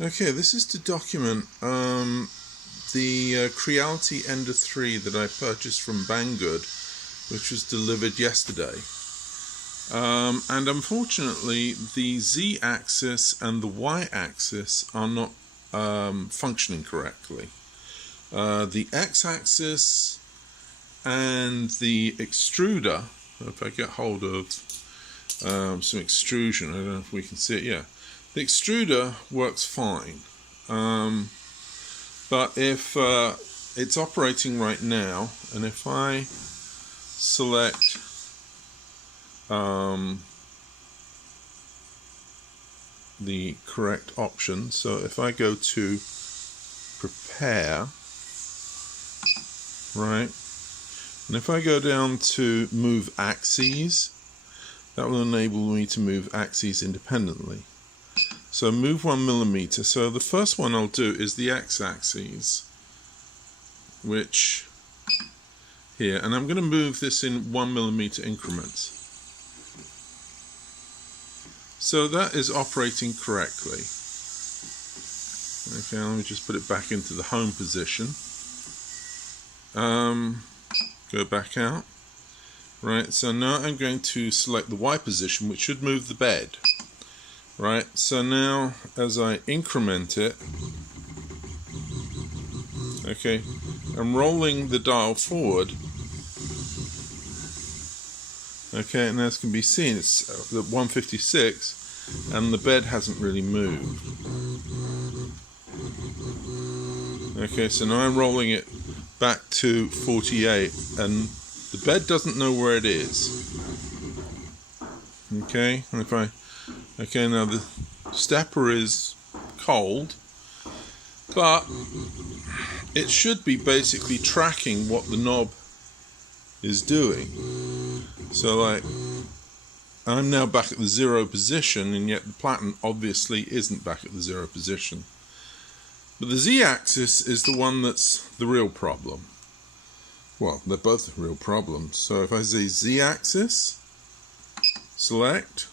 Okay, this is to document the Creality Ender 3 that I purchased from BangGood, which was delivered yesterday. And unfortunately, the Z-axis and the Y-axis are not functioning correctly. The X-axis and the extruder, if I get hold of some extrusion, I don't know if we can see it, yeah. The extruder works fine, but if it's operating right now, and if I select the correct option, so if I go to prepare, right, and if I go down to move axes, that will enable me to move axes independently. So move 1 millimeter. So the first one I'll do is the x-axis, which here, and I'm going to move this in 1 millimeter increments. So that is operating correctly. Okay, let me just put it back into the home position. Go back out. Right, so now I'm going to select the Y position, which should move the bed. Right, so now as I increment it, okay, I'm rolling the dial forward. Okay, and as can be seen, it's at 156, and the bed hasn't really moved. Okay, so now I'm rolling it back to 48, and the bed doesn't know where it is. Okay, and if I okay, now the stepper is cold, but it should be basically tracking what the knob is doing. So like, I'm now back at the 0 position, and yet the platen obviously isn't back at the 0 position. But the Z-axis is the one that's the real problem. Well, they're both real problems. So if I say Z-axis, select.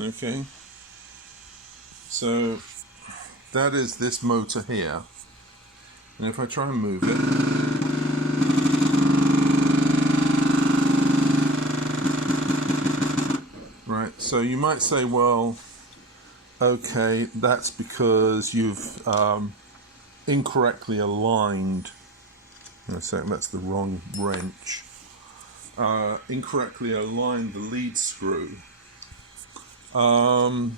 Okay. So that is this motor here. And if I try and move it, right, so you might say, well, okay, that's because you've incorrectly aligned, in a second, that's the wrong wrench, incorrectly aligned the lead screw. So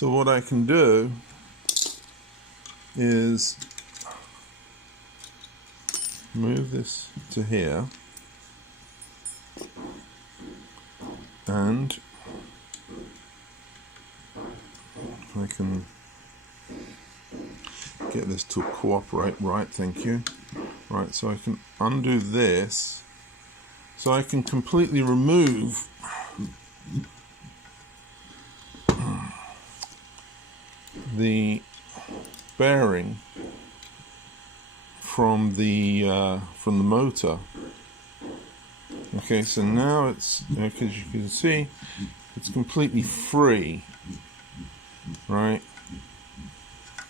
what I can do is move this to here, and I can get this to cooperate. Right, thank you. Right, so I can undo this, so I can completely remove the bearing from the motor. Okay, so now it's, as you can see, it's completely free, right?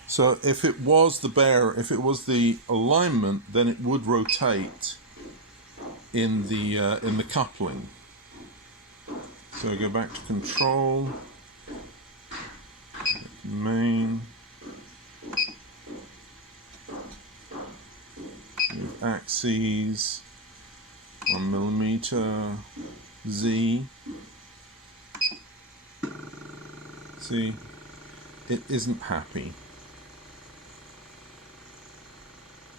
So if it was the alignment, then it would rotate in the coupling. So I go back to control, main, move axes, 1 millimeter, Z. See, it isn't happy.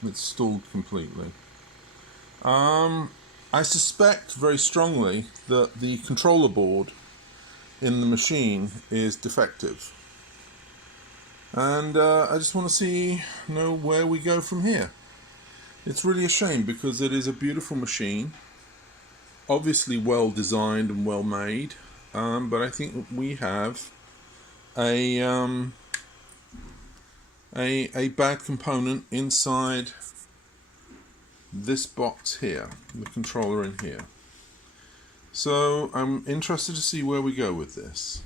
It's stalled completely. I suspect very strongly that the controller board in the machine is defective. And I just want to know where we go from here. It's really a shame, because it is a beautiful machine, obviously well designed and well made, but I think that we have a bad component inside this box here, the controller in here. So I'm interested to see where we go with this.